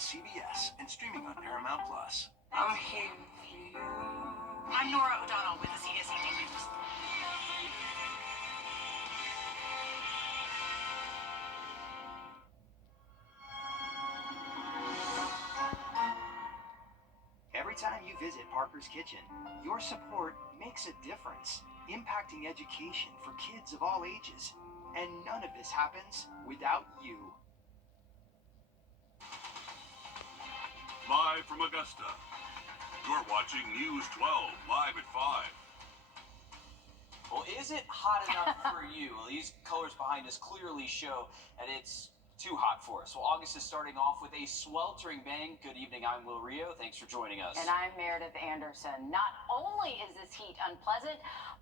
CBS and streaming on Paramount Plus. I'm here for you. I'm Nora O'Donnell with the CBS Evening News. Every time you visit Parker's Kitchen, your support makes a difference, impacting education for kids of all ages. And none of this happens without you. Live from Augusta, you're watching News 12 live at 5. Well, is it hot enough for you? These colors behind us clearly show that it's too hot for us. Well, August is starting off with a sweltering bang. Good evening, I'm Wrdw. Thanks for joining us. And I'm Meredith Anderson. Not only is this heat unpleasant,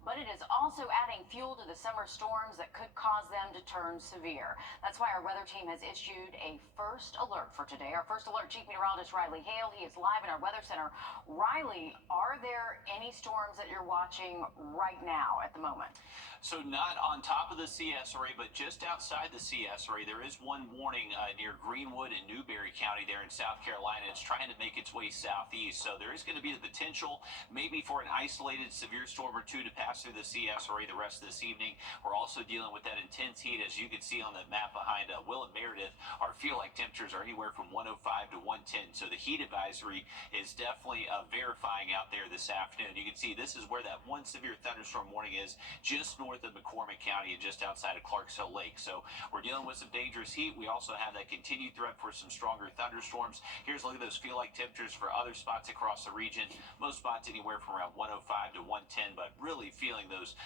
but it is also adding fuel to the summer storms that could cause them to turn severe. That's why our weather team has issued a first alert for today. Our first alert chief meteorologist Riley Hale, he is live in our weather center. Riley, are there any storms that you're watching right now at the moment? So not on top of the CSRA, but just outside the CSRA, there is one warning near Greenwood and Newberry County there in South Carolina. It's trying to make its way southeast. So there is going to be the potential maybe for an isolated severe storm or two to pass through the CSRA the rest of this evening. We're also dealing with that intense heat, as you can see on the map behind Will and Meredith. Our feel-like temperatures are anywhere from 105 to 110. So the heat advisory is definitely verifying out there this afternoon. You can see this is where that one severe thunderstorm warning is, just north of McCormick County and just outside of Clarksville Lake. So we're dealing with some dangerous heat. We also have that continued threat for some stronger thunderstorms. Here's a look at those feel-like temperatures for other spots across the region. Most spots anywhere from around 105 to 110, but really feeling those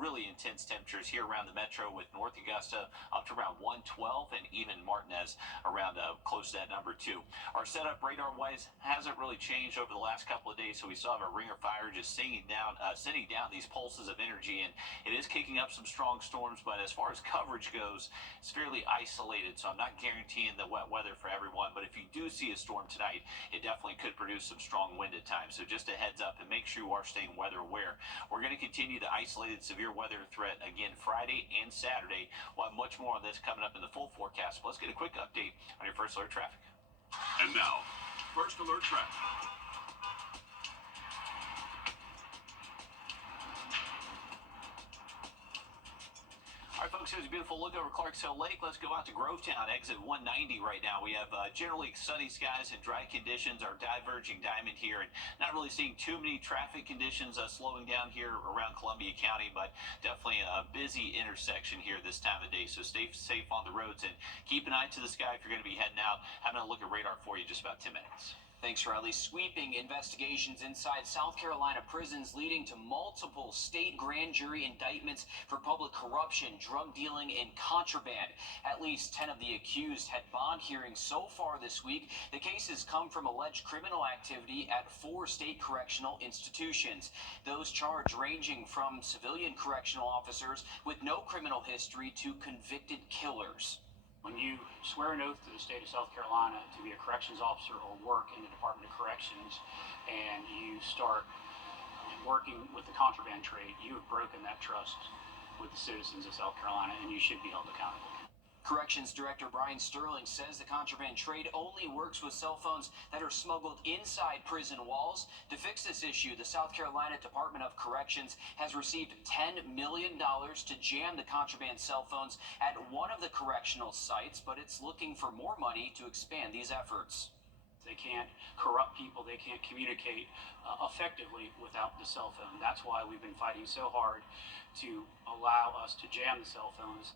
really intense temperatures here around the metro with North Augusta up to around 112 and even Martinez around close to that number too. Our setup radar-wise hasn't really changed over the last couple of days, so we still have a ring of fire just sending down these pulses of energy, and it is kicking up some strong storms, but as far as coverage goes, it's fairly isolated, so I'm not guaranteeing the wet weather for everyone. But if you do see a storm tonight, it definitely could produce some strong wind at times. So just a heads up and make sure you are staying weather aware. We're going to continue the isolated severe weather threat again Friday and Saturday. We'll have much more on this coming up in the full forecast. But let's get a quick update on your first alert traffic. And now, first alert traffic. All right, folks, here's a beautiful look over Clarksville Lake. Let's go out to Grovetown, exit 190 right now. We have generally sunny skies and dry conditions. Our diverging diamond here, and not really seeing too many traffic conditions slowing down here around Columbia County, but definitely a busy intersection here this time of day. So stay safe on the roads and keep an eye to the sky if you're going to be heading out. Having a look at radar for you in just about 10 minutes. Thanks, Riley. Sweeping investigations inside South Carolina prisons leading to multiple state grand jury indictments for public corruption, drug dealing, and contraband. At least 10 of the accused had bond hearings so far this week. The cases come from alleged criminal activity at 4 state correctional institutions. Those charged ranging from civilian correctional officers with no criminal history to convicted killers. When you swear an oath to the state of South Carolina to be a corrections officer or work in the Department of Corrections, and you start working with the contraband trade, you have broken that trust with the citizens of South Carolina, and you should be held accountable. Corrections Director Brian Sterling says the contraband trade only works with cell phones that are smuggled inside prison walls. To fix this issue, the South Carolina Department of Corrections has received $10 million to jam the contraband cell phones at one of the correctional sites, but it's looking for more money to expand these efforts. They can't corrupt people. They can't communicate effectively without the cell phone. That's why we've been fighting so hard to allow us to jam the cell phones.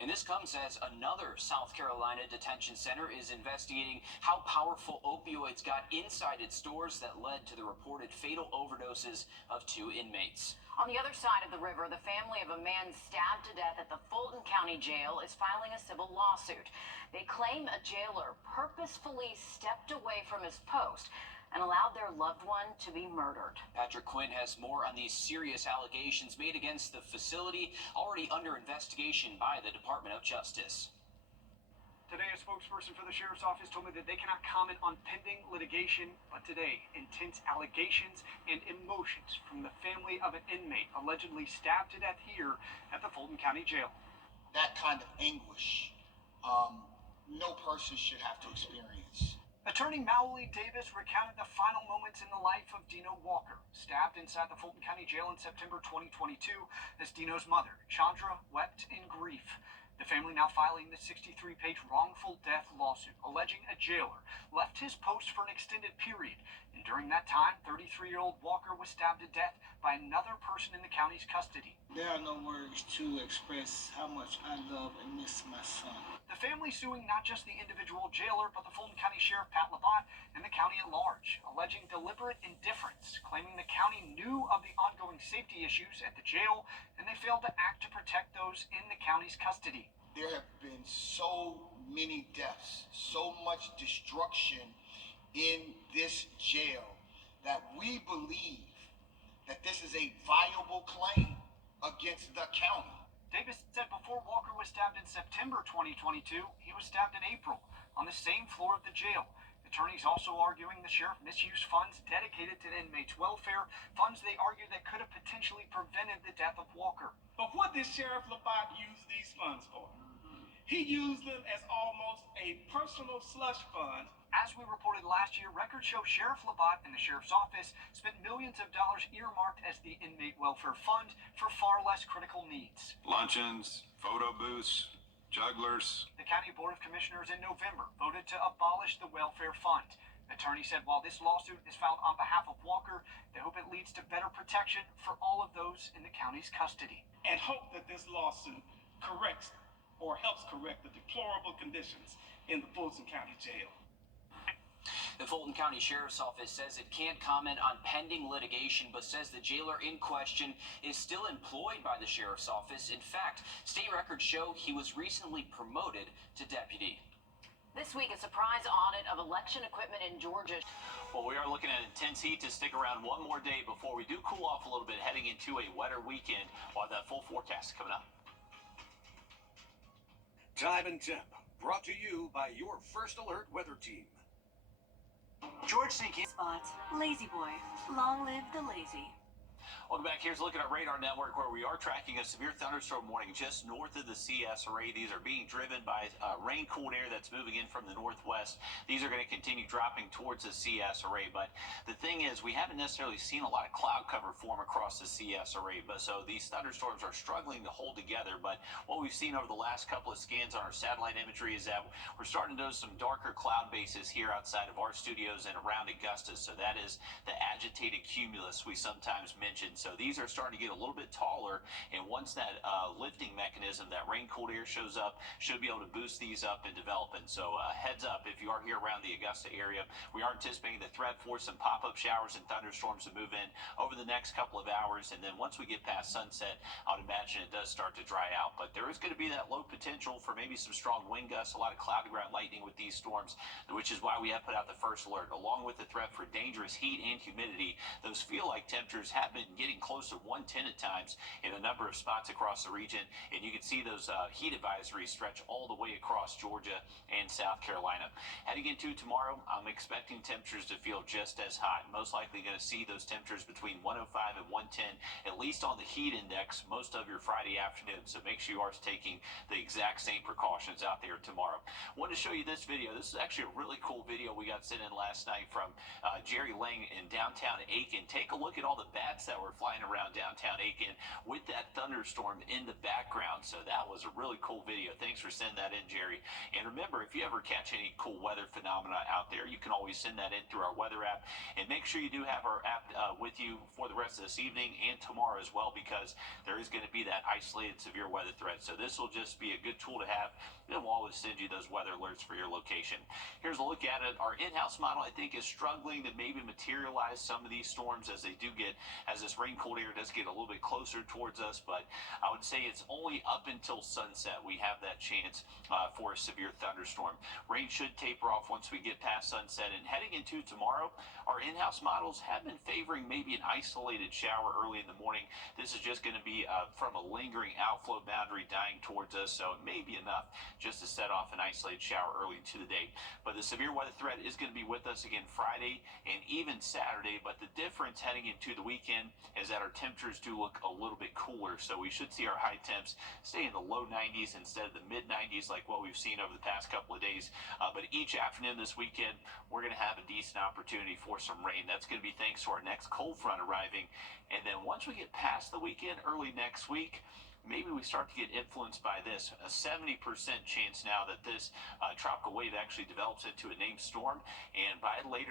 And this comes as another South Carolina detention center is investigating how powerful opioids got inside its stores that led to the reported fatal overdoses of 2 inmates. On the other side of the river, the family of a man stabbed to death at the Fulton County Jail is filing a civil lawsuit. They claim a jailer purposefully stepped away from his post and allowed their loved one to be murdered. Patrick Quinn has more on these serious allegations made against the facility, already under investigation by the Department of Justice. Today, a spokesperson for the Sheriff's Office told me that they cannot comment on pending litigation, but today, intense allegations and emotions from the family of an inmate allegedly stabbed to death here at the Fulton County Jail. That kind of anguish, no person should have to experience. Attorney Mowley Davis recounted the final moments in the life of Dino Walker, stabbed inside the Fulton County Jail in September 2022 as Dino's mother, Chandra, wept in grief. The family now filing the 63-page wrongful death lawsuit, alleging a jailer left his post for an extended period. And during that time, 33-year-old Walker was stabbed to death by another person in the county's custody. There are no words to express how much I love and miss my son. The family suing not just the individual jailer, but the Fulton County Sheriff Pat Labat and the county at large, alleging deliberate indifference, claiming the county knew of the ongoing safety issues at the jail, and they failed to act to protect those in the county's custody. There have been so many deaths, so much destruction in this jail that we believe that this is a viable claim against the county. Davis said before Walker was stabbed in September 2022, he was stabbed in April on the same floor of the jail. Attorneys also arguing the sheriff misused funds dedicated to the inmates' welfare, funds they argue that could have potentially prevented the death of Walker. But what did Sheriff Labat use these funds for? He used them as almost a personal slush fund. As we reported last year, records show Sheriff Labat and the sheriff's office spent millions of dollars earmarked as the inmate welfare fund for far less critical needs. Luncheons, photo booths, jugglers. The County Board of Commissioners in November voted to abolish the welfare fund. Attorney said while this lawsuit is filed on behalf of Walker, they hope it leads to better protection for all of those in the county's custody. And hope that this lawsuit corrects or helps correct the deplorable conditions in the Fulton County Jail. The Fulton County Sheriff's Office says it can't comment on pending litigation, but says the jailer in question is still employed by the Sheriff's Office. In fact, state records show he was recently promoted to deputy. This week, a surprise audit of election equipment in Georgia. Well, we are looking at intense heat to stick around one more day before we do cool off a little bit heading into a wetter weekend. While that full forecast coming up. Time and temp, brought to you by your First Alert weather team. George Sinking. Spots. Lazy boy. Long live the lazy. Welcome back. Here's a look at our radar network where we are tracking a severe thunderstorm warning just north of the CS array. These are being driven by rain-cooled air that's moving in from the northwest. These are going to continue dropping towards the CS array. But the thing is, we haven't necessarily seen a lot of cloud cover form across the CS array. But so these thunderstorms are struggling to hold together. But what we've seen over the last couple of scans on our satellite imagery is that we're starting to notice some darker cloud bases here outside of our studios and around Augusta. So that is the agitated cumulus we sometimes mention. So these are starting to get a little bit taller, and once that lifting mechanism, that rain-cooled air shows up, should be able to boost these up and develop. And so heads up, if you are here around the Augusta area, we are anticipating the threat for some pop-up showers and thunderstorms to move in over the next couple of hours. And then once we get past sunset, I would imagine it does start to dry out. But there is going to be that low potential for maybe some strong wind gusts, a lot of cloud to ground lightning with these storms, which is why we have put out the first alert. Along with the threat for dangerous heat and humidity, those feel-like temperatures have been getting close to 110 at times in a number of spots across the region, and you can see those heat advisories stretch all the way across Georgia and South Carolina. Heading into tomorrow, I'm expecting temperatures to feel just as hot. Most likely going to see those temperatures between 105 and 110, at least on the heat index, most of your Friday afternoon. So make sure you are taking the exact same precautions out there tomorrow. Wanted to show you this video. This is actually a really cool video we got sent in last night from Jerry Lang in downtown Aiken. Take a look at all the bats that were flying around downtown Aiken with that thunderstorm in the background. So that was a really cool video. Thanks for sending that in, Jerry. And remember, if you ever catch any cool weather phenomena out there, you can always send that in through our weather app. And make sure you do have our app with you for the rest of this evening and tomorrow as well, because there is going to be that isolated severe weather threat. So this will just be a good tool to have. And we'll always send you those weather alerts for your location. Here's a look at it. Our in-house model, I think, is struggling to maybe materialize some of these storms as they do get, as this rain-cooled air does get a little bit closer towards us. But I would say it's only up until sunset we have that chance for a severe thunderstorm. Rain should taper off once we get past sunset. And heading into tomorrow, our in-house models have been favoring maybe an isolated shower early in the morning. This is just going to be from a lingering outflow boundary dying towards us, so it may be enough just to set off an isolated shower early into the day. But the severe weather threat is going to be with us again Friday and even Saturday. But the difference heading into the weekend is that our temperatures do look a little bit cooler, so we should see our high temps stay in the low 90s instead of the mid 90s like what we've seen over the past couple of days. But each afternoon this weekend, we're going to have a decent opportunity for some rain. That's going to be thanks to our next cold front arriving. And then once we get past the weekend, early next week, maybe we start to get influenced by this. A 70% chance now that this tropical wave actually develops into a named storm, and by late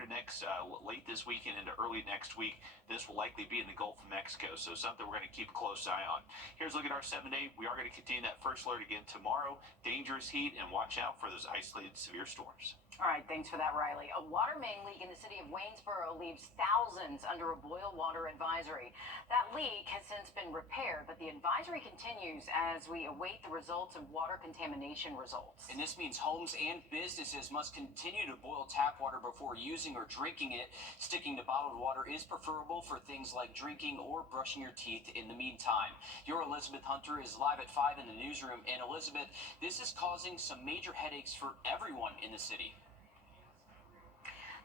this weekend into early next week, this will likely be in the Gulf of Mexico. So something we're going to keep a close eye on. Here's a look at our 7-day. We are going to continue that first alert again tomorrow. Dangerous heat, and watch out for those isolated severe storms. All right, thanks for that, Riley. A water main leak in the city of Waynesboro leaves thousands under a boil water advisory. That leak has since been repaired, but the advisory continues as we await the results of water contamination results. And this means homes and businesses must continue to boil tap water before using or drinking it. Sticking to bottled water is preferable for things like drinking or brushing your teeth in the meantime. Your Elizabeth Hunter is live at 5 in the newsroom. And Elizabeth, this is causing some major headaches for everyone in the city.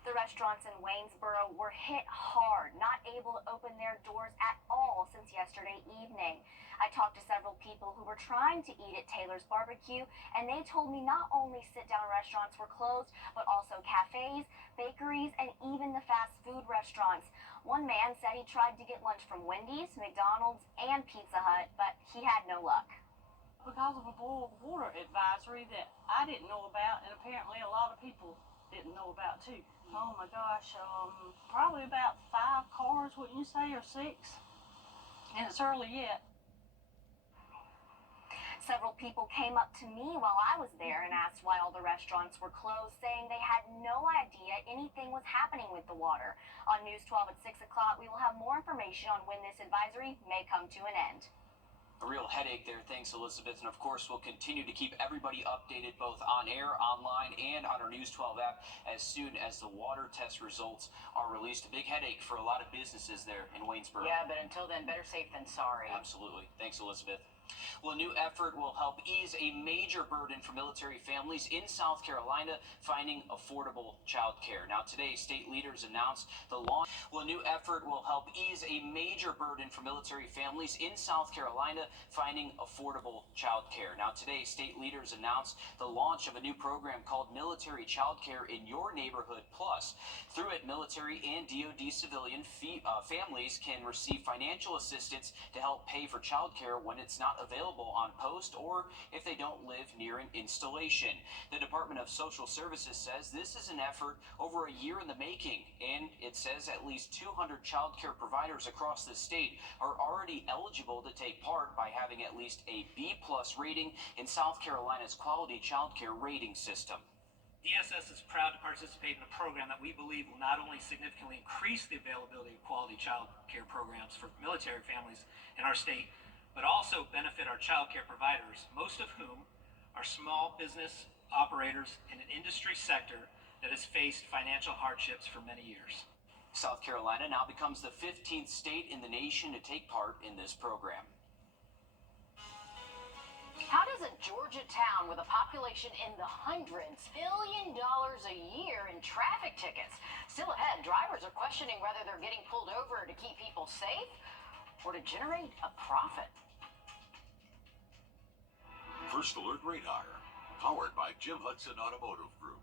The restaurants in Waynesboro were hit hard, not able to open their doors at all since yesterday evening. I talked to several people who were trying to eat at Taylor's Barbecue, and they told me not only sit-down restaurants were closed, but also cafes, bakeries, and even the fast food restaurants. One man said he tried to get lunch from Wendy's, McDonald's, and Pizza Hut, but he had no luck. Because of a boil water advisory that I didn't know about, and apparently a lot of people didn't know about too. Oh my gosh, probably about 5 cars, wouldn't you say, or 6? And it's early yet. Several people came up to me while I was there and asked why all the restaurants were closed, saying they had no idea anything was happening with the water. On News 12 at 6 o'clock, we will have more information on when this advisory may come to an end. A real headache there. Thanks, Elizabeth. And of course, we'll continue to keep everybody updated both on air, online, and on our News 12 app as soon as the water test results are released. A big headache for a lot of businesses there in Waynesboro. Yeah, but until then, better safe than sorry. Absolutely. Thanks, Elizabeth. Well, a new effort will help ease a major burden for military families in South Carolina finding affordable child care. Now, today, state leaders announced the launch. Well, a new effort will help ease a major burden for military families in South Carolina finding affordable child care. Now, today, state leaders announced the launch of a new program called Military Child Care in Your Neighborhood Plus. Through it, military and DoD civilian families can receive financial assistance to help pay for child care when it's not available on post or if they don't live near an installation. The Department of Social Services says this is an effort over a year in the making, and it says at least 200 child care providers across the state are already eligible to take part by having at least a B+ rating in South Carolina's quality child care rating system. DSS is proud to participate in a program that we believe will not only significantly increase the availability of quality child care programs for military families in our state, but also benefit our child care providers, most of whom are small business operators in an industry sector that has faced financial hardships for many years. South Carolina now becomes the 15th state in the nation to take part in this program. How does a Georgia town with a population in the hundreds $1 billion a year in traffic tickets? Still ahead, drivers are questioning whether they're getting pulled over to keep people safe or to generate a profit. First Alert Radar, powered by Jim Hudson Automotive Group.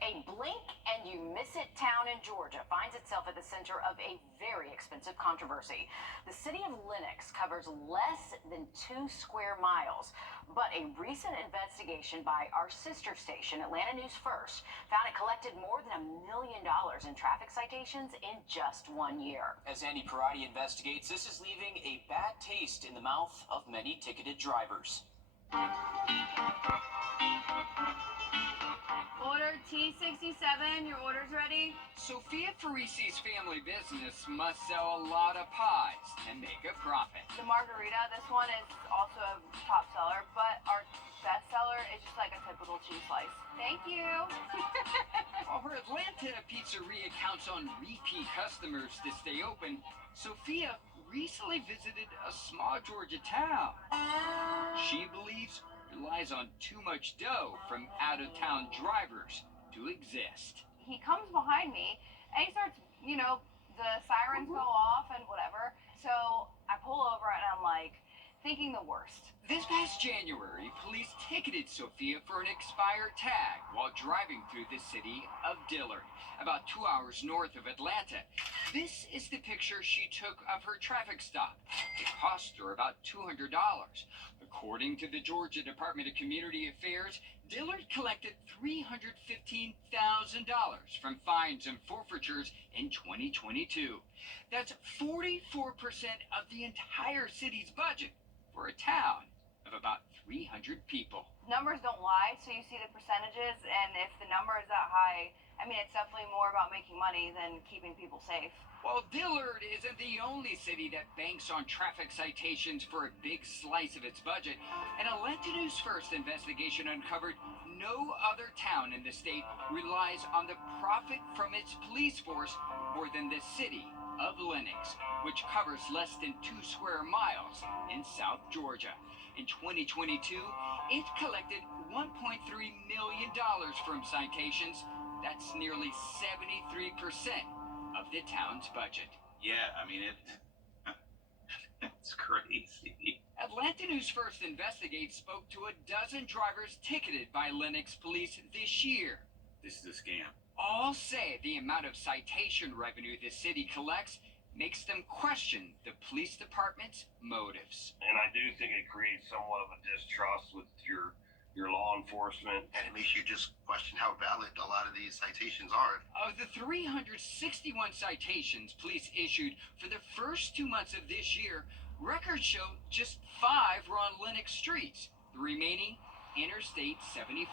A blink and you miss it town in Georgia finds itself at the center of a very expensive controversy. The city of Lenox covers less than 2 square miles, but a recent investigation by our sister station, Atlanta News First, found it collected more than $1 million in traffic citations in just 1 year. As Andy Parati investigates, this is leaving a bad taste in the mouth of many ticketed drivers. Order T67, your order's ready? Sophia Farisi's family business must sell a lot of pies and make a profit. The margarita, this one is also a top seller, but our best seller is just like a typical cheese slice. Thank you. While her Atlanta pizzeria counts on repeat customers to stay open, Sophia recently visited a small Georgia town. She believes relies on too much dough from out-of-town drivers to exist. He comes behind me and he starts you know, the sirens go off and whatever. So I pull over and I'm like, thinking the worst. This past January, police ticketed Sophia for an expired tag while driving through the city of Dillard, about 2 hours north of Atlanta. This is the picture she took of her traffic stop. It cost her about $200. According to the Georgia Department of Community Affairs, Dillard collected $315,000 from fines and forfeitures in 2022. That's 44% of the entire city's budget for a town of about 300 people. Numbers don't lie, so you see the percentages, and if the number is that high, I mean, it's definitely more about making money than keeping people safe. Well, Dillard isn't the only city that banks on traffic citations for a big slice of its budget. An Atlanta News First investigation uncovered no other town in the state relies on the profit from its police force more than the city of Lenox, which covers less than 2 square miles in South Georgia. In 2022, it collected $1.3 million from citations. That's nearly 73% of the town's budget. Yeah, I mean, it's crazy. Atlanta News First Investigates spoke to a dozen drivers ticketed by Lenox police this year. This is a scam. All say the amount of citation revenue the city collects makes them question the police department's motives. And I do think it creates somewhat of a distrust with your law enforcement. And it makes you just question how valid a lot of these citations are. Of the 361 citations police issued for the first 2 months of this year, records show just 5 were on Lenox streets. The remaining, Interstate 75,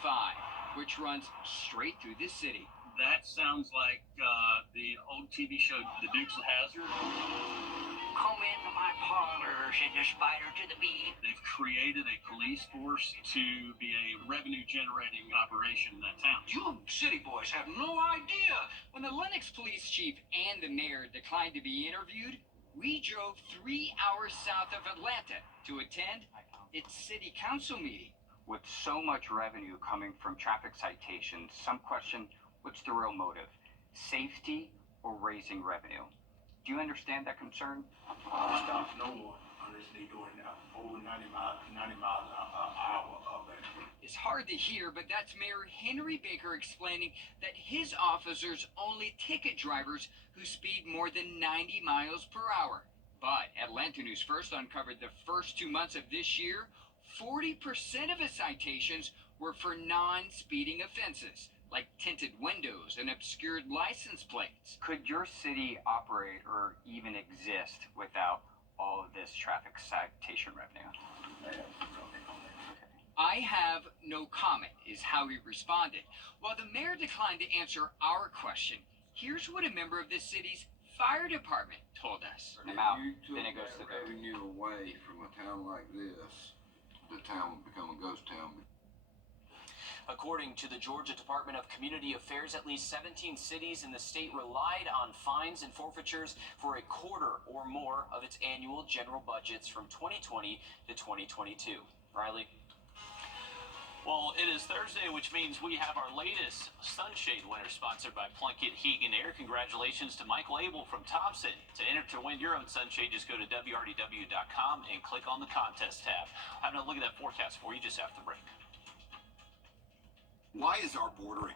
which runs straight through the city. That sounds like the old TV show, The Dukes of Hazzard. Come into my parlor, said the spider to the bee. They've created a police force to be a revenue-generating operation in that town. You city boys have no idea. When the Lenox police chief and the mayor declined to be interviewed, we drove 3 hours south of Atlanta to attend its city council meeting. With so much revenue coming from traffic citations, some question what's the real motive, safety or raising revenue? Do you understand that concern? Stop no one unless they're doing over 90 miles an hour of it. It's hard to hear, but that's Mayor Henry Baker explaining that his officers only ticket drivers who speed more than 90 miles per hour. But Atlanta News First uncovered the first 2 months of this year, 40% of his citations were for non-speeding offenses, like tinted windows and obscured license plates. Could your city operate or even exist without all of this traffic citation revenue? I have no comment, is how he responded. While the mayor declined to answer our question, here's what a member of the city's fire department told us. I'm out. If you Then took it goes to that the vote. revenue away from a town like this, the town would become a ghost town. According to the Georgia Department of Community Affairs, at least 17 cities in the state relied on fines and forfeitures for a quarter or more of its annual general budgets from 2020 to 2022. Riley? Well, it is Thursday, which means we have our latest Sunshade winner sponsored by Plunkett Heating Air. Congratulations to Michael Abel from Thompson. To enter to win your own Sunshade, just go to WRDW.com and click on the contest tab. I'm going to look at that forecast for you just after the break. Why is our border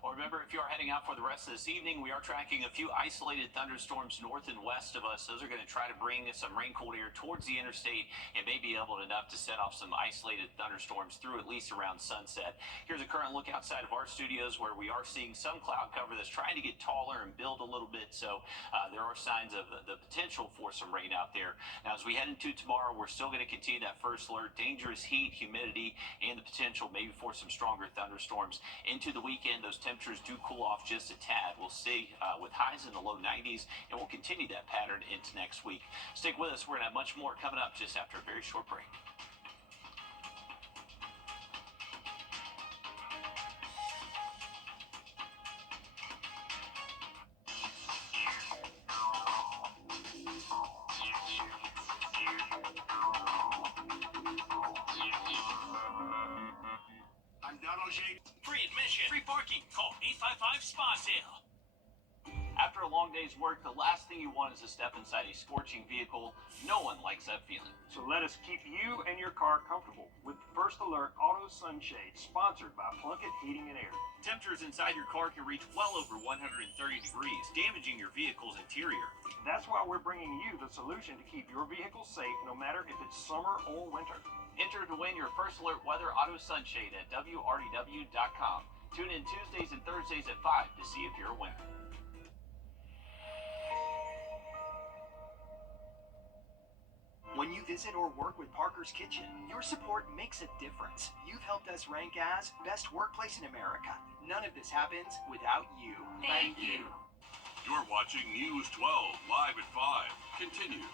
Well, remember, if you are heading out for the rest of this evening, we are tracking a few isolated thunderstorms north and west of us. Those are going to try to bring some rain-cooled air towards the interstate and may be able enough to set off some isolated thunderstorms through at least around sunset. Here's a current look outside of our studios where we are seeing some cloud cover that's trying to get taller and build a little bit. So there are signs of the potential for some rain out there. Now, as we head into tomorrow, we're still going to continue that first alert, dangerous heat, humidity, and the potential maybe for some stronger thunderstorms. Into the weekend, those temperatures do cool off just a tad. We'll see with highs in the low 90s, and we'll continue that pattern into next week. Stick with us. We're going to have much more coming up just after a very short break. I'm Donald Free admission, free parking. Call 855 Spa Sale. After a long day's work, the last thing you want is to step inside a scorching vehicle. No one likes that feeling. So let us keep you and your car comfortable with First Alert Auto Sunshade, sponsored by Plunkett Heating and Air. Temperatures inside your car can reach well over 130 degrees, damaging your vehicle's interior. That's why we're bringing you the solution to keep your vehicle safe no matter if it's summer or winter. Enter to win your First Alert Weather Auto Sunshade at WRDW.com. Tune in Tuesdays and Thursdays at 5 to see if you're a winner. When you visit or work with Parker's Kitchen, your support makes a difference. You've helped us rank as Best Workplace in America. None of this happens without you. Thank you. You're watching News 12 live at 5. Continues.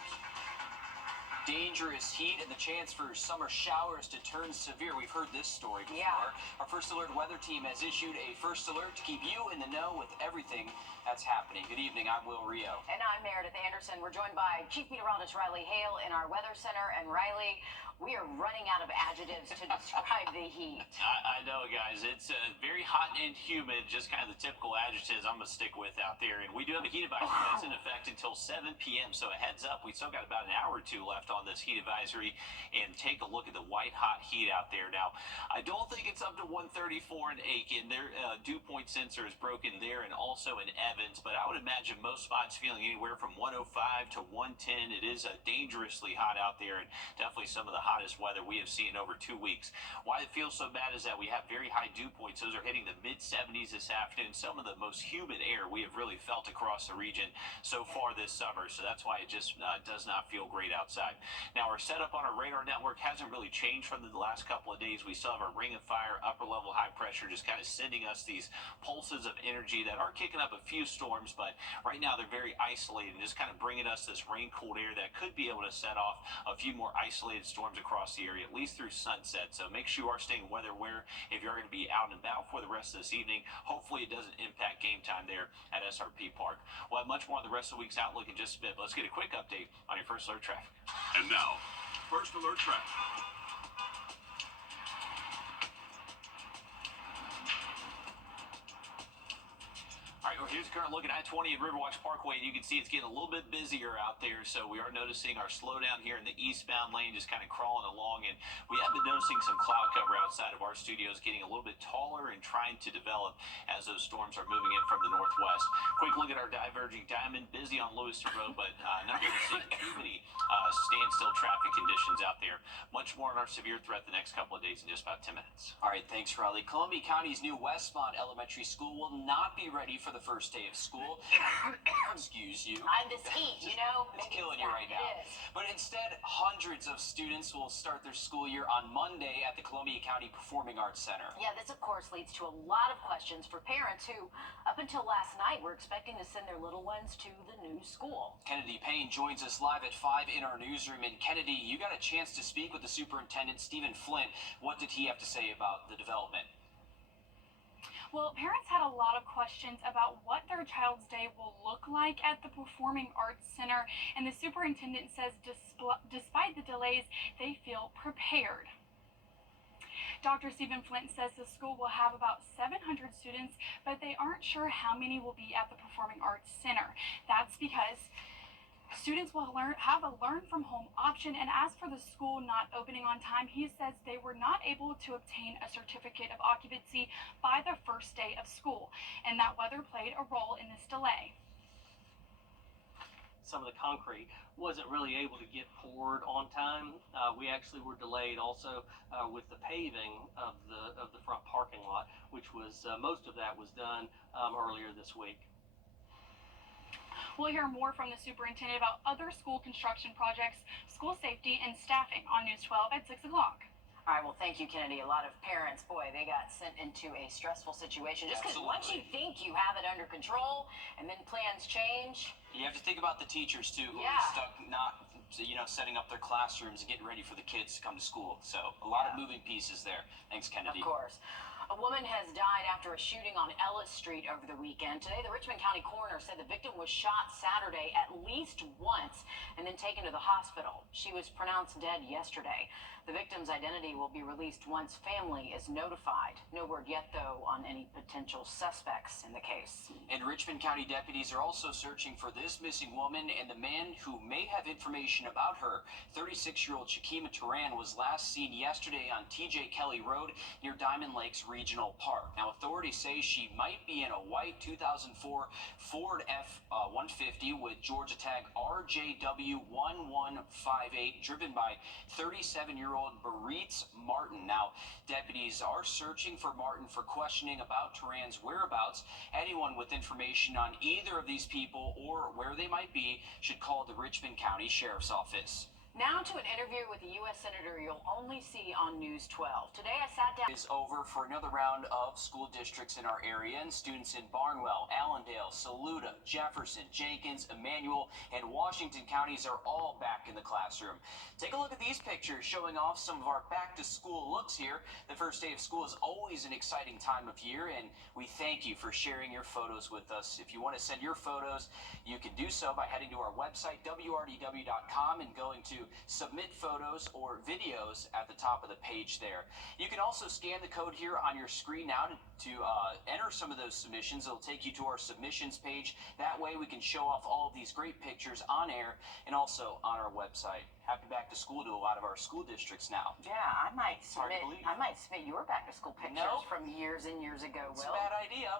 Dangerous heat and the chance for summer showers to turn severe. We've heard this story before. Yeah. Our First Alert weather team has issued a first alert to keep you in the know with everything that's happening. Good evening, I'm Will Rio. And I'm Meredith Anderson. We're joined by Chief Meteorologist Riley Hale in our Weather Center. And Riley, we are running out of adjectives to describe the heat. I know, guys. It's very hot and humid, just kind of the typical adjectives I'm going to stick with out there. And we do have a heat advisory that's in effect until 7 p.m., so a heads up. We still got about an hour or two left on this heat advisory. And take a look at the white-hot heat out there. Now, I don't think it's up to 134 in Aiken. Their dew point sensor is broken there and also in Evans, but I would imagine most spots feeling anywhere from 105 to 110. It is dangerously hot out there, and definitely some of the hottest weather we have seen in over 2 weeks. Why it feels so bad is that we have very high dew points. Those are hitting the mid-70s this afternoon. Some of the most humid air we have really felt across the region so far this summer, so that's why it just does not feel great outside. Now, our setup on our radar network hasn't really changed from the last couple of days. We still have our ring of fire, upper-level high pressure, just kind of sending us these pulses of energy that are kicking up a few storms, but right now they're very isolated and just kind of bringing us this rain-cooled air that could be able to set off a few more isolated storms across the area, at least through sunset. So make sure you are staying weather aware if you're going to be out and about for the rest of this evening. Hopefully it doesn't impact game time there at SRP Park. We'll have much more on the rest of the week's outlook in just a bit, but let's get a quick update on your First Alert traffic. And now, First Alert traffic. All right, well, here's the current look at I-20 at Riverwatch Parkway, and you can see it's getting a little bit busier out there, so we are noticing our slowdown here in the eastbound lane just kind of crawling along, and we have been noticing some cloud cover outside of our studios getting a little bit taller and trying to develop as those storms are moving in from the northwest. Quick look at our diverging diamond, busy on Lewiston Road, but not really seeing too many standstill traffic conditions out there. Much more on our severe threat the next couple of days in just about 10 minutes. All right, thanks, Riley. Columbia County's new Westmont Elementary School will not be ready for the first day of school. Excuse you. This heat, you know, it's killing you right now. It is. But instead, hundreds of students will start their school year on Monday at the Columbia County Performing Arts Center. Yeah, this of course leads to a lot of questions for parents who, up until last night, were expecting to send their little ones to the new school. Kennedy Payne joins us live at 5 in our newsroom. And Kennedy, you got a chance to speak with the superintendent, Stephen Flint. What did he have to say about the development? Well, parents had a lot of questions about what their child's day will look like at the Performing Arts Center, and the superintendent says despite the delays, they feel prepared. Dr. Stephen Flint says the school will have about 700 students, but they aren't sure how many will be at the Performing Arts Center. That's because students will have a learn from home option, and as for the school not opening on time, he says they were not able to obtain a certificate of occupancy by the first day of school, and that weather played a role in this delay. Some of the concrete wasn't really able to get poured on time. We actually were delayed also with the paving of the front parking lot, which was most of that was done earlier this week. We'll hear more from the superintendent about other school construction projects, school safety, and staffing on News 12 at 6 o'clock. All right, well, thank you, Kennedy. A lot of parents, boy, they got sent into a stressful situation. Just because once you think you have it under control and then plans change. You have to think about the teachers, too, who are stuck not, setting up their classrooms and getting ready for the kids to come to school. So a lot of moving pieces there. Thanks, Kennedy. Of course. A woman has died after a shooting on Ellis Street over the weekend. Today, the Richmond County coroner said the victim was shot Saturday at least once and then taken to the hospital. She was pronounced dead yesterday. The victim's identity will be released once family is notified. No word yet, though, on any potential suspects in the case. And Richmond County deputies are also searching for this missing woman and the man who may have information about her. 36-year-old Shakima Turan was last seen yesterday on TJ Kelly Road near Diamond Lakes Regional Park. Now, authorities say she might be in a white 2004 Ford F-150 with Georgia tag RJW1158, driven by 37-year-old Baritz Martin. Now, deputies are searching for Martin for questioning about Turan's whereabouts. Anyone with information on either of these people or where they might be should call the Richmond County Sheriff's Office. Now to an interview with a U.S. Senator you'll only see on News 12. Today I sat down. Is over for another round of school districts in our area, and students in Barnwell, Allendale, Saluda, Jefferson, Jenkins, Emmanuel, and Washington counties are all back in the classroom. Take a look at these pictures showing off some of our back-to-school looks here. The first day of school is always an exciting time of year, and we thank you for sharing your photos with us. If you want to send your photos, you can do so by heading to our website, wrdw.com, and going to submit photos or videos at the top of the page there. You can also scan the code here on your screen now to enter some of those submissions. It'll take you to our submissions page. That way we can show off all of these great pictures on air and also on our website. Happy back to school to a lot of our school districts now. Yeah, I might submit your back to school pictures from years and years ago, Will. It's a bad idea.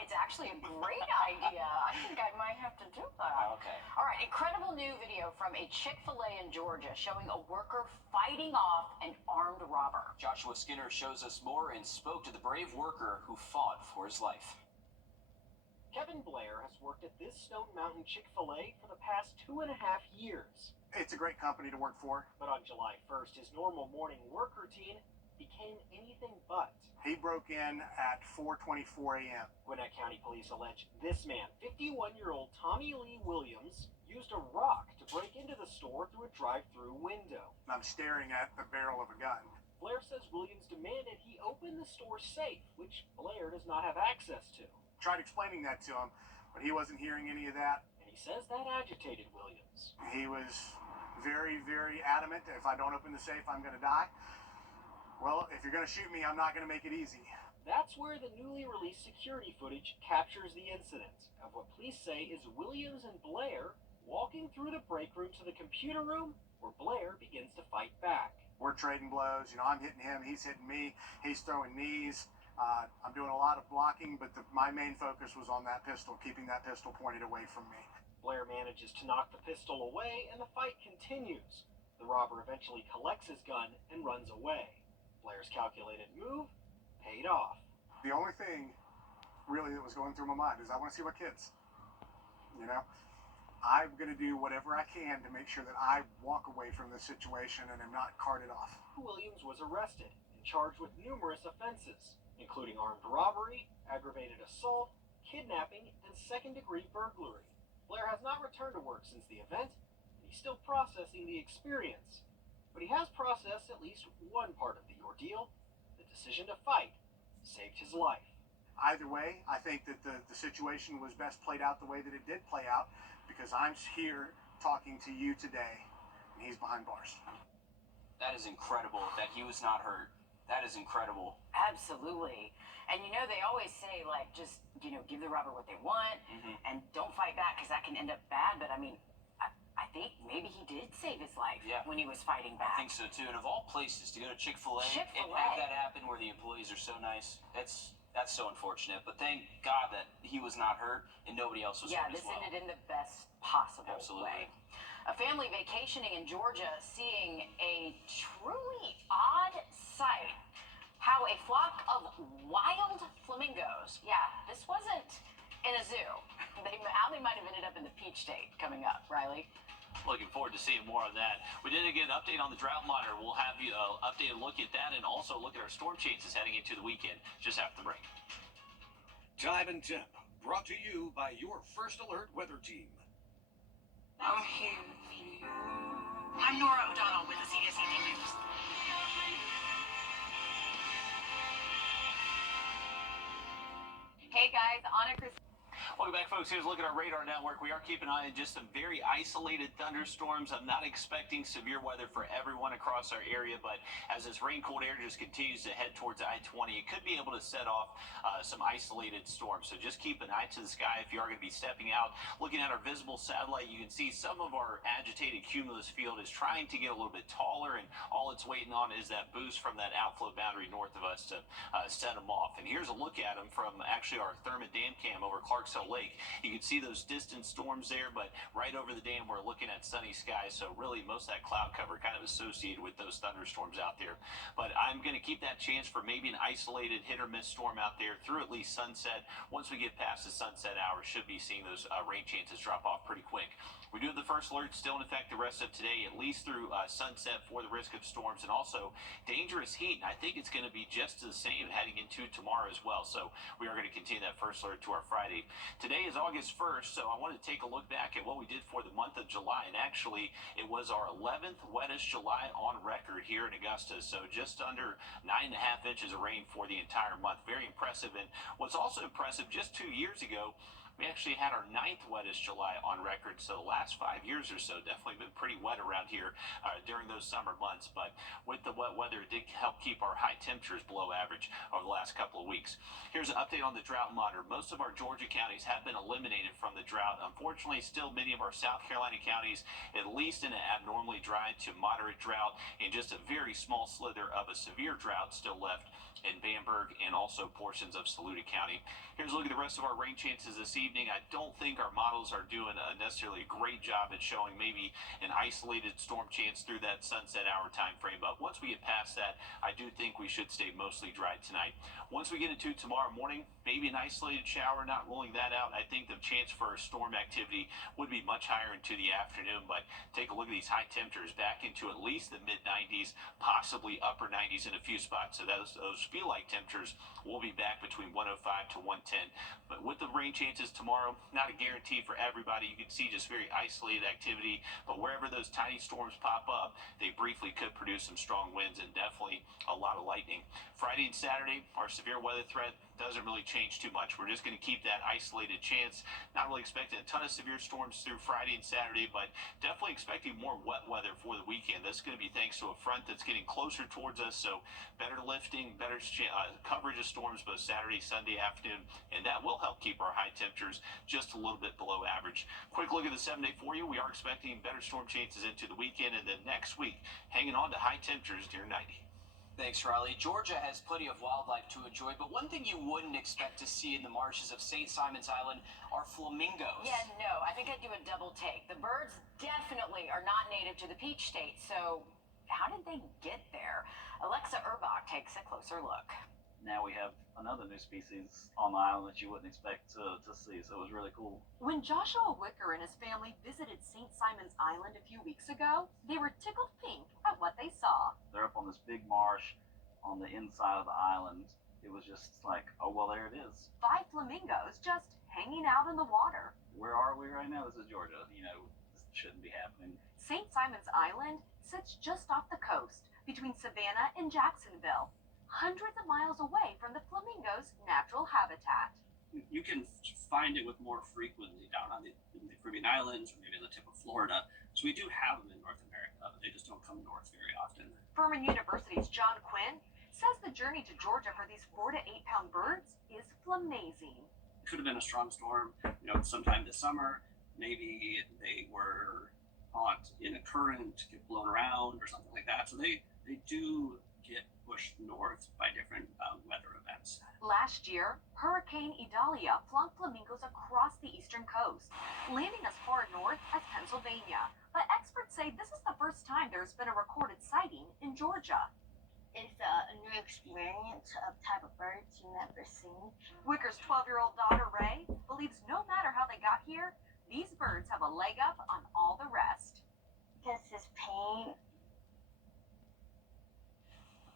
It's actually a great idea. I think I might have to do that. Okay. All right, incredible new video from a Chick-fil-A in Georgia showing a worker fighting off an armed robber. Joshua Skinner shows us more and spoke to the brave worker who fought for his life. Kevin Blair has worked at this Stone Mountain Chick-fil-A for the past 2.5 years. It's a great company to work for. But on July 1st, his normal morning work routine became anything but. He broke in at 4:24 a.m. Gwinnett County Police allege this man, 51-year-old Tommy Lee Williams, used a rock to break into the store through a drive-through window. I'm staring at the barrel of a gun. Blair says Williams demanded he open the store safe, which Blair does not have access to. Tried explaining that to him, but he wasn't hearing any of that. And he says that agitated Williams. He was very, very adamant that if I don't open the safe, I'm going to die. Well, if you're going to shoot me, I'm not going to make it easy. That's where the newly released security footage captures the incident of what police say is Williams and Blair walking through the break room to the computer room where Blair begins to fight back. We're trading blows. I'm hitting him. He's hitting me. He's throwing knees. I'm doing a lot of blocking, but my main focus was on that pistol, keeping that pistol pointed away from me. Blair manages to knock the pistol away, and the fight continues. The robber eventually collects his gun and runs away. Blair's calculated move paid off. The only thing really that was going through my mind is I want to see my kids. I'm going to do whatever I can to make sure that I walk away from this situation and am not carted off. Williams was arrested and charged with numerous offenses, including armed robbery, aggravated assault, kidnapping, and second-degree burglary. Blair has not returned to work since the event, and he's still processing the experience. But he has processed at least one part of the ordeal. The decision to fight saved his life. Either way, I think that the situation was best played out the way that it did play out, because I'm here talking to you today, and he's behind bars. That is incredible that he was not hurt. That is incredible. Absolutely. And they always say, just, give the robber what they want and don't fight back because that can end up bad. But I think maybe he did save his life when he was fighting back. I think so too. And of all places to go to Chick-fil-A and have that happen where the employees are so nice, that's so unfortunate. But thank God that he was not hurt and nobody else was hurt as well. Yeah, this ended in the best possible way. A family vacationing in Georgia seeing a truly odd sight. How a flock of wild flamingos, this wasn't in a zoo. How they might have ended up in the Peach State coming up, Riley. Looking forward to seeing more of that. We did get an update on the drought monitor. We'll have you updated look at that and also look at our storm chances heading into the weekend just after the break. Time and Temp, brought to you by your First Alert weather team. I'm here for you. I'm Nora O'Donnell with the CSED News. skies. Anna, Chris. Welcome back, folks. Here's a look at our radar network. We are keeping an eye on just some very isolated thunderstorms. I'm not expecting severe weather for everyone across our area, but as this rain-cold air just continues to head towards I-20, it could be able to set off some isolated storms. So just keep an eye to the sky if you are going to be stepping out. Looking at our visible satellite, you can see some of our agitated cumulus field is trying to get a little bit taller, and all it's waiting on is that boost from that outflow boundary north of us to set them off. And here's a look at them from actually our Thermit Dam cam over Clarksville Lake. You can see those distant storms there, but right over the dam we're looking at sunny skies, so really most of that cloud cover kind of associated with those thunderstorms out there. But I'm going to keep that chance for maybe an isolated hit or miss storm out there through at least sunset. Once we get past the sunset hour, should be seeing those rain chances drop off pretty quick. We do have the first alert still in effect the rest of today, at least through sunset for the risk of storms and also dangerous heat. And I think it's going to be just the same heading into tomorrow as well. So we are going to continue that first alert to our Friday. Today is August 1st, so I wanted to take a look back at what we did for the month of July. And actually, it was our 11th wettest July on record here in Augusta. So just under 9.5 inches of rain for the entire month. Very impressive. And what's also impressive, just 2 years ago, we actually had our 9th wettest July on record, so the last 5 years or so definitely been pretty wet around here during those summer months. But with the wet weather, it did help keep our high temperatures below average over the last couple of weeks. Here's an update on the drought monitor. Most of our Georgia counties have been eliminated from the drought. Unfortunately, still many of our South Carolina counties, at least in an abnormally dry to moderate drought, and just a very small slither of a severe drought still left in Bamberg and also portions of Saluda County. Here's a look at the rest of our rain chances this evening. I don't think our models are doing necessarily a great job at showing maybe an isolated storm chance through that sunset hour time frame, but once we get past that, I do think we should stay mostly dry tonight. Once we get into tomorrow morning, maybe an isolated shower, not ruling that out. I think the chance for storm activity would be much higher into the afternoon, but take a look at these high temperatures back into at least the mid-90s, possibly upper 90s in a few spots. So those feel like temperatures will be back between 105 to 110. But with the rain chances tomorrow, not a guarantee for everybody. You can see just very isolated activity, but wherever those tiny storms pop up, they briefly could produce some strong winds and definitely a lot of lightning. Friday and Saturday, our severe weather threat doesn't really change too much. We're just going to keep that isolated chance. Not really expecting a ton of severe storms through Friday and Saturday, but definitely expecting more wet weather for the weekend. That's going to be thanks to a front that's getting closer towards us, so better lifting, better coverage of storms both Saturday, Sunday afternoon, and that will help keep our high temperatures just a little bit below average. Quick look at the 7-day for you. We are expecting better storm chances into the weekend, and then next week, hanging on to high temperatures near 90. Thanks, Riley. Georgia has plenty of wildlife to enjoy, but one thing you wouldn't expect to see in the marshes of St. Simon's Island are flamingos. Yeah, no, I think I'd do a double take. The birds definitely are not native to the Peach State, so how did they get there? Alexa Urbach takes a closer look. Now we have another new species on the island that you wouldn't expect to see, so it was really cool. When Joshua Wicker and his family visited St. Simon's Island a few weeks ago, they were tickled pink at what they saw. They're up on this big marsh on the inside of the island. It was just like, oh, well, there it is. 5 flamingos just hanging out in the water. Where are we right now? This is Georgia. You know, this shouldn't be happening. St. Simon's Island sits just off the coast between Savannah and Jacksonville, hundreds of miles away from the flamingo's natural habitat. You can find it with more frequently down on the Caribbean islands or maybe on the tip of Florida. So we do have them in North America, but they just don't come north very often. Furman University's John Quinn says the journey to Georgia for these 4 to 8 pound birds is flamazing. It could have been a strong storm, sometime this summer. Maybe they were caught in a current, get blown around or something like that. So they do get pushed north by different weather events. Last year, Hurricane Idalia flung flamingos across the eastern coast, landing as far north as Pennsylvania. But experts say this is the first time there's been a recorded sighting in Georgia. It's a new experience of type of birds you've never seen. Wicker's 12-year-old daughter, Ray, believes no matter how they got here, these birds have a leg up on all the rest. Because this pain.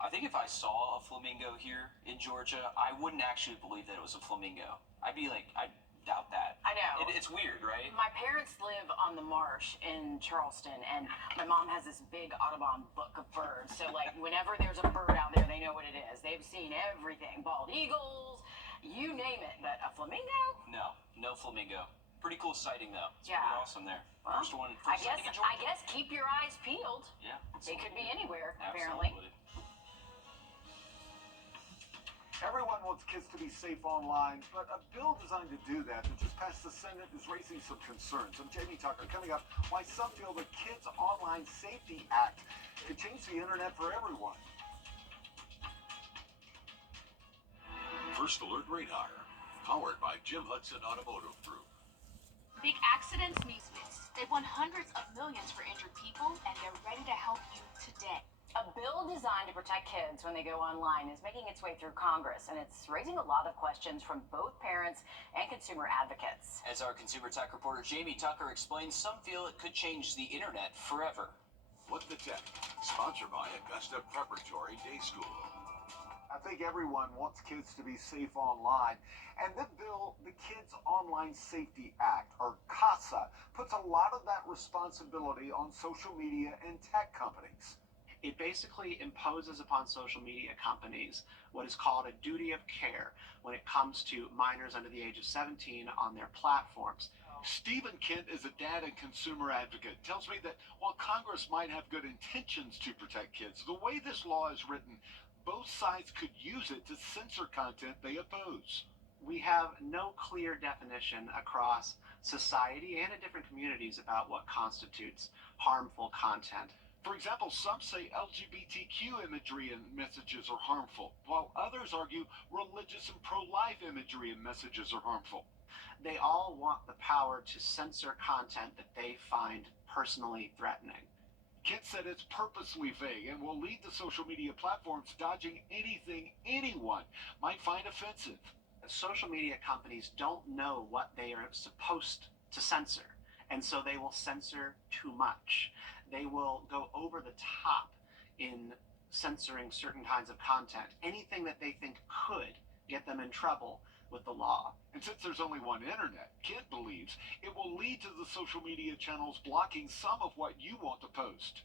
I think if I saw a flamingo here in Georgia, I wouldn't actually believe that it was a flamingo. I'd be like, I doubt that. I know. It's weird, right? My parents live on the marsh in Charleston, and my mom has this big Audubon book of birds. So, like, whenever there's a bird out there, they know what it is. They've seen everything. Bald eagles, you name it. But a flamingo? No flamingo. Pretty cool sighting though. It's Yeah. pretty awesome there. Well, First one. I First sighting in Georgia. guess keep your eyes peeled. Yeah. They could be anywhere, Absolutely. apparently. Everyone wants kids to be safe online, but a bill designed to do that just passed the Senate is raising some concerns. I'm Jamie Tucker. Coming up, why some feel the Kids Online Safety Act could change the internet for everyone. First Alert Radar, powered by Jim Hudson Automotive Group. Big accidents means they've won hundreds of millions for injured people, and they're ready to help you today. A bill designed to protect kids when they go online is making its way through Congress, and it's raising a lot of questions from both parents and consumer advocates. As our consumer tech reporter Jamie Tucker explains, some feel it could change the internet forever. What the Tech, sponsored by Augusta Preparatory Day School. I think everyone wants kids to be safe online, and the bill, the Kids Online Safety Act, or CASA, puts a lot of that responsibility on social media and tech companies. It basically imposes upon social media companies what is called a duty of care when it comes to minors under the age of 17 on their platforms. Stephen Kent is a dad and consumer advocate. Tells me that while Congress might have good intentions to protect kids, the way this law is written, both sides could use it to censor content they oppose. We have no clear definition across society and in different communities about what constitutes harmful content. For example, some say LGBTQ imagery and messages are harmful, while others argue religious and pro-life imagery and messages are harmful. They all want the power to censor content that they find personally threatening. Kent said it's purposely vague and will lead the social media platforms dodging anything anyone might find offensive. Social media companies don't know what they are supposed to censor, and so they will censor too much. They will go over the top in censoring certain kinds of content, anything that they think could get them in trouble with the law. And since there's only one internet, Kent believes it will lead to the social media channels blocking some of what you want to post.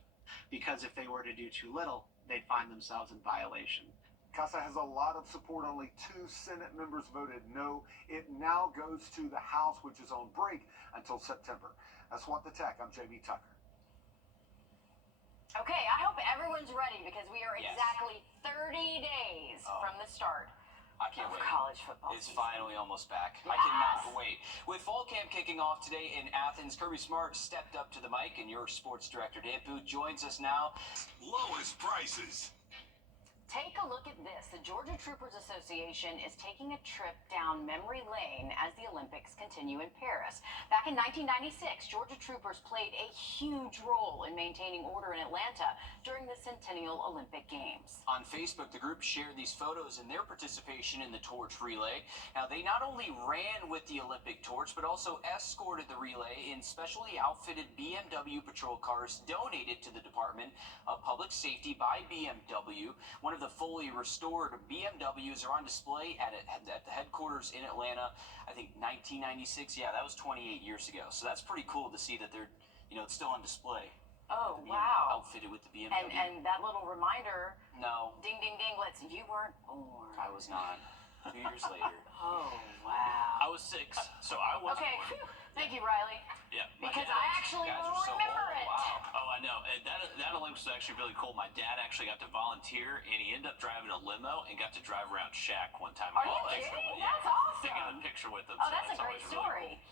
Because if they were to do too little, they'd find themselves in violation. CASA has a lot of support. Only 2 Senate members voted no. It now goes to the House, which is on break until September. That's What the Tech. I'm Jamie Tucker. Okay, I hope everyone's ready because we are exactly 30 days from the start I can't wait. college football It's season. finally almost back. Yes. I cannot wait. With fall camp kicking off today in Athens, Kirby Smart stepped up to the mic, and your sports director, Dan Booth, joins us now. Lowest prices. Take a look at this. The Georgia Troopers Association is taking a trip down memory lane as the Olympics continue in Paris. Back in 1996, Georgia Troopers played a huge role in maintaining order in Atlanta during the Centennial Olympic Games. On Facebook, the group shared these photos in their participation in the torch relay. Now, they not only ran with the Olympic torch, but also escorted the relay in specially outfitted BMW patrol cars donated to the Department of Public Safety by BMW. One of the fully restored BMWs are on display at the headquarters in Atlanta. I think 1996. Yeah, that was 28 years ago. So that's pretty cool to see that they're, it's still on display. Oh, wow. Outfitted with the BMW. And that little reminder, No, ding, ding, dinglets, you weren't born. I was not. 2 years later. Oh, wow. I was 6, so I was Okay, born. phew. Thank you, Riley. Yeah, my Because dad- I actually guys are so remember old. it. Wow. Oh, I know. And that Olympics was actually really cool. My dad actually got to volunteer, and he ended up driving a limo and got to drive around Shaq one time. Are you Oh, kidding? yeah. That's awesome. They got a picture with him. Oh, so that's a it's great always story. Really cool.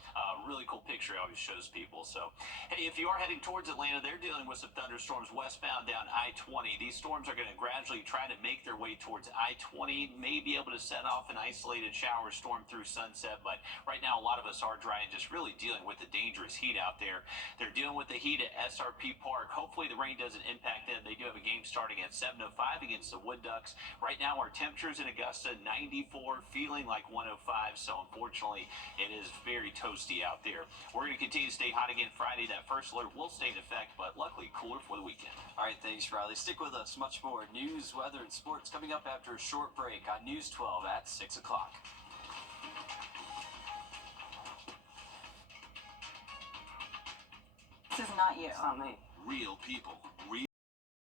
Really cool picture. He always shows people. So, hey, if you are heading towards Atlanta, they're dealing with some thunderstorms westbound down I-20. These storms are going to gradually try to make their way towards I-20. May be able to set off an isolated shower storm through sunset, but right now a lot of us are dry and just really dealing with the dangerous heat out there. They're dealing with the heat at SRP Park. Hopefully the rain doesn't impact them. They do have a game starting at 7:05 against the Wood Ducks. Right now our temperatures in Augusta 94, feeling like 105. So unfortunately it is very toasty out there. We're going to continue to stay hot again Friday. That first alert will stay in effect, but luckily cooler for the weekend. All right, thanks, Riley. Stick with us. Much more news, weather, and sports coming up after a short break on News 12 at 6 o'clock. This is not you. It's not me. Real people,